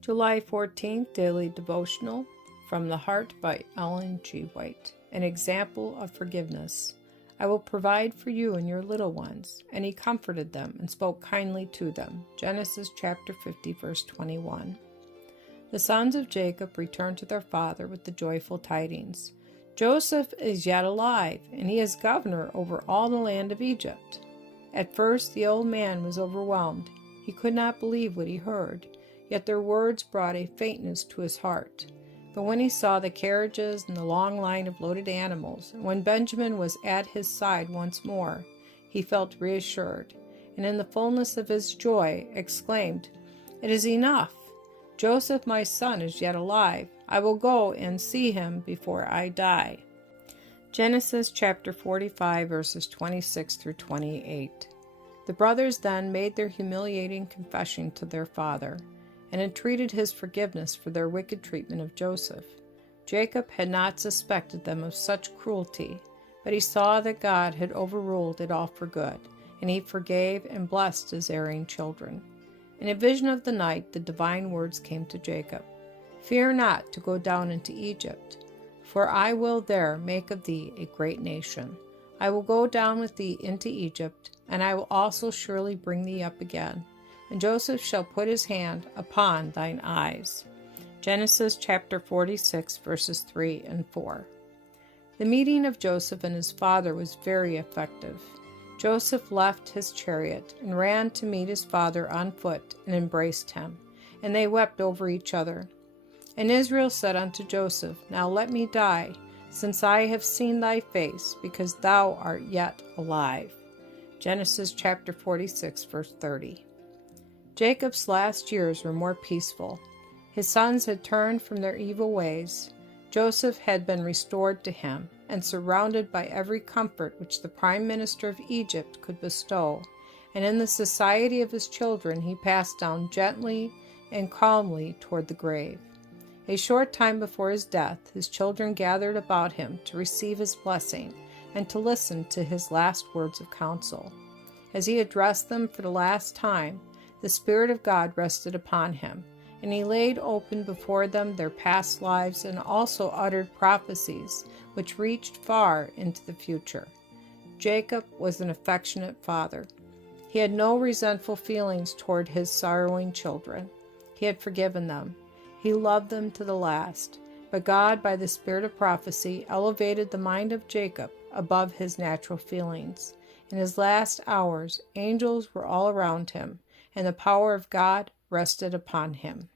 July 14th Daily Devotional from the Heart by Ellen G. White. An example of forgiveness. I will provide for you and your little ones. And he comforted them and spoke kindly to them. Genesis chapter 50, verse 21. The sons of Jacob returned to their father with the joyful tidings. Joseph is yet alive, and he is governor over all the land of Egypt. At first the old man was overwhelmed. He could not believe what he heard, yet their words brought a faintness to his heart. But when he saw the carriages and the long line of loaded animals, and when Benjamin was at his side once more, he felt reassured, and in the fullness of his joy exclaimed, "It is enough! Joseph my son is yet alive. I will go and see him before I die." Genesis chapter 45, verses 26 through 28. The brothers then made their humiliating confession to their father, and entreated his forgiveness for their wicked treatment of Joseph. Jacob had not suspected them of such cruelty, but he saw that God had overruled it all for good, and he forgave and blessed his erring children. In a vision of the night, the divine words came to Jacob, "Fear not to go down into Egypt, for I will there make of thee a great nation. I will go down with thee into Egypt, and I will also surely bring thee up again. And Joseph shall put his hand upon thine eyes." Genesis chapter 46, verses 3 and 4. The meeting of Joseph and his father was very effective. Joseph left his chariot and ran to meet his father on foot and embraced him, and they wept over each other. And Israel said unto Joseph, "Now let me die, since I have seen thy face, because thou art yet alive." Genesis chapter 46, verse 30. Jacob's last years were more peaceful. His sons had turned from their evil ways. Joseph had been restored to him, and surrounded by every comfort which the prime minister of Egypt could bestow, and in the society of his children he passed down gently and calmly toward the grave. A short time before his death, his children gathered about him to receive his blessing and to listen to his last words of counsel. As he addressed them for the last time, the Spirit of God rested upon him, and he laid open before them their past lives and also uttered prophecies which reached far into the future. Jacob was an affectionate father. He had no resentful feelings toward his sorrowing children. He had forgiven them. He loved them to the last. But God, by the Spirit of prophecy, elevated the mind of Jacob above his natural feelings. In his last hours, angels were all around him, and the power of God rested upon him.